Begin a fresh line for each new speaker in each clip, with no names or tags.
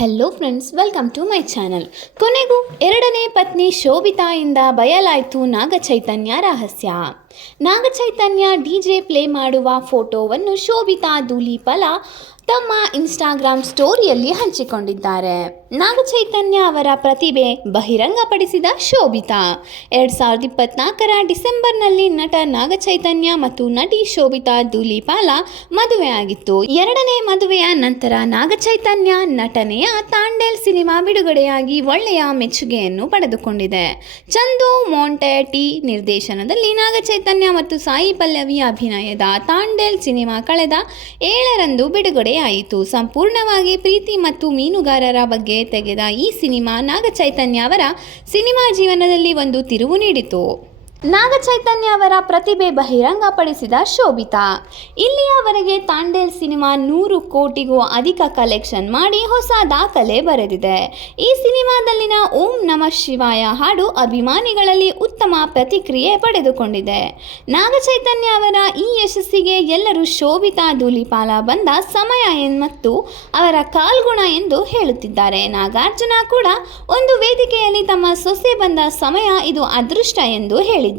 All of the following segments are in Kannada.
Hello friends welcome to my channel ಕೊನೆಗೂ ಎರಡನೇ ಪತ್ನಿ ಶೋಭಿತಾಯಿಂದ ಬಯಲಾಯಿತು ನಾಗಚೈತನ್ಯ ರಹಸ್ಯ. ನಾಗಚೈತನ್ಯ ಡಿ ಜೆ ಪ್ಲೇ ಮಾಡುವ ಫೋಟೋವನ್ನು ಶೋಭಿತಾ ಧೂಳಿಫಲ ತಮ್ಮ ಇನ್ಸ್ಟಾಗ್ರಾಮ್ ಸ್ಟೋರಿಯಲ್ಲಿ ಹಂಚಿಕೊಂಡಿದ್ದಾರೆ. ನಾಗಚೈತನ್ಯ ಅವರ ಪ್ರತಿಭೆ ಬಹಿರಂಗಪಡಿಸಿದ ಶೋಭಿತಾ. ಎರಡ್ ಸಾವಿರದ ಇಪ್ಪತ್ನಾಲ್ಕರ ಡಿಸೆಂಬರ್ನಲ್ಲಿ ನಟ ನಾಗಚೈತನ್ಯ ಮತ್ತು ನಟಿ ಶೋಭಿತಾ ಧೂಳಿಪಾಲ ಮದುವೆಯಾಗಿತ್ತು ಎರಡನೇ ಮದುವೆಯ ನಂತರ ನಾಗಚೈತನ್ಯ ನಟನೆಯ ತಾಂಡೇಲ್ ಸಿನಿಮಾ ಬಿಡುಗಡೆಯಾಗಿ ಒಳ್ಳೆಯ ಮೆಚ್ಚುಗೆಯನ್ನು ಪಡೆದುಕೊಂಡಿದೆ. ಚಂದು ಮೋಂಟೆ ಟಿ ನಿರ್ದೇಶನದಲ್ಲಿ ನಾಗಚೈತನ್ಯ ಮತ್ತು ಸಾಯಿ ಪಲ್ಲವಿ ಅಭಿನಯದ ತಾಂಡೇಲ್ ಸಿನಿಮಾ ಕಳೆದ ಏಳರಂದು ಬಿಡುಗಡೆಯಾಯಿತು ಸಂಪೂರ್ಣವಾಗಿ ಪ್ರೀತಿ ಮತ್ತು ಮೀನುಗಾರರ ಬಗ್ಗೆ ತೆಗೆದ ಈ ಸಿನಿಮಾ ನಾಗಚೈತನ್ಯ ಅವರ ಸಿನಿಮಾ ಜೀವನದಲ್ಲಿ ಒಂದು ತಿರುವು ನೀಡಿತು. ನಾಗಚೈತನ್ಯ ಅವರ ಪ್ರತಿಭೆ ಬಹಿರಂಗಪಡಿಸಿದ ಶೋಭಿತಾ. ಇಲ್ಲಿಯವರೆಗೆ ತಾಂಡೇಲ್ ಸಿನಿಮಾ ನೂರು ಕೋಟಿಗೂ ಅಧಿಕ ಕಲೆಕ್ಷನ್ ಮಾಡಿ ಹೊಸ ದಾಖಲೆ ಬರೆದಿದೆ. ಈ ಸಿನಿಮಾದಲ್ಲಿನ ಓಂ ನಮಃ ಶಿವಾಯ ಹಾಡು ಅಭಿಮಾನಿಗಳಲ್ಲಿ ಉತ್ತಮ ಪ್ರತಿಕ್ರಿಯೆ ಪಡೆದುಕೊಂಡಿದೆ. ನಾಗಚೈತನ್ಯ ಅವರ ಈ ಯಶಸ್ಸಿಗೆ ಎಲ್ಲರೂ ಶೋಭಿತಾ ಧೂಲಿಪಾಲ ಬಂದ ಸಮಯ ಮತ್ತು ಅವರ ಕಾಲ್ಗುಣ ಎಂದು ಹೇಳುತ್ತಿದ್ದಾರೆ. ನಾಗಾರ್ಜುನ ಕೂಡ ಒಂದು ವೇದಿಕೆಯಲ್ಲಿ ತಮ್ಮ ಸೊಸೆ ಬಂದ ಸಮಯ ಇದು ಅದೃಷ್ಟ ಎಂದು ಹೇಳಿದ್ದರು.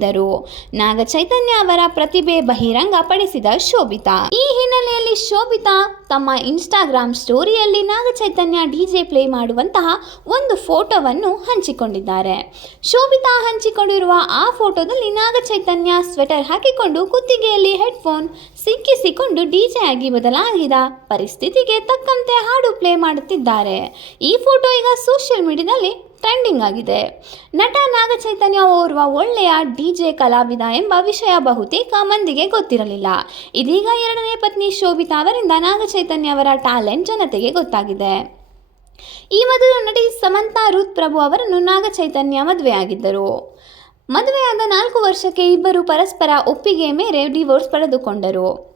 ನಾಗಚೈತನ್ಯ ಅವರ ಪ್ರತಿಭೆ ಬಹಿರಂಗ ಪಡಿಸಿದ ಶೋಭಿತಾ. ಈ ಹಿನ್ನೆಲೆಯಲ್ಲಿ ಶೋಭಿತಾ ತಮ್ಮ ಇನ್ಸ್ಟಾಗ್ರಾಮ್ ಸ್ಟೋರಿಯಲ್ಲಿ ನಾಗಚೈತನ್ಯ ಡಿಜೆ ಪ್ಲೇ ಮಾಡುವಂತಹ ಒಂದು ಫೋಟೋವನ್ನು ಹಂಚಿಕೊಂಡಿದ್ದಾರೆ. ಶೋಭಿತಾ ಹಂಚಿಕೊಂಡಿರುವ ಆ ಫೋಟೋದಲ್ಲಿ ನಾಗಚೈತನ್ಯ ಸ್ವೆಟರ್ ಹಾಕಿಕೊಂಡು ಕುತ್ತಿಗೆಯಲ್ಲಿ ಹೆಡ್ಫೋನ್ ಸಿಕ್ಕಿಸಿಕೊಂಡು ಡಿಜೆ ಆಗಿ ಬದಲಾಗಿದ ಪರಿಸ್ಥಿತಿಗೆ ತಕ್ಕಂತೆ ಹಾಡು ಪ್ಲೇ ಮಾಡುತ್ತಿದ್ದಾರೆ. ಈ ಫೋಟೋ ಈಗ ಸೋಷಿಯಲ್ ಮೀಡಿಯಾದಲ್ಲಿ ಟ್ರೆಂಡಿಂಗ್ ಆಗಿದೆ. ನಟ ನಾಗಚೈತನ್ಯ ಓರ್ವ ಒಳ್ಳೆಯ ಡಿಜೆ ಕಲಾವಿದ ಎಂಬ ವಿಷಯ ಬಹುತೇಕ ಮಂದಿಗೆ ಗೊತ್ತಿರಲಿಲ್ಲ. ಇದೀಗ ಎರಡನೇ ಪತ್ನಿ ಶೋಭಿತಾ ಅವರಿಂದ ನಾಗಚೈತನ್ಯ ಅವರ ಟ್ಯಾಲೆಂಟ್ ಜನತೆಗೆ ಗೊತ್ತಾಗಿದೆ. ಈ ಮೊದಲು ನಟಿ ಸಮಂತಾ ರೂತ್ ಪ್ರಭು ಅವರನ್ನು ನಾಗಚೈತನ್ಯ ಮದುವೆಯಾಗಿದ್ದರು ಮದುವೆಯಾದ ನಾಲ್ಕು ವರ್ಷಕ್ಕೆ ಇಬ್ಬರು ಪರಸ್ಪರ ಒಪ್ಪಿಗೆ ಮೇರೆ ಡಿವೋರ್ಸ್ ಪಡೆದುಕೊಂಡರು.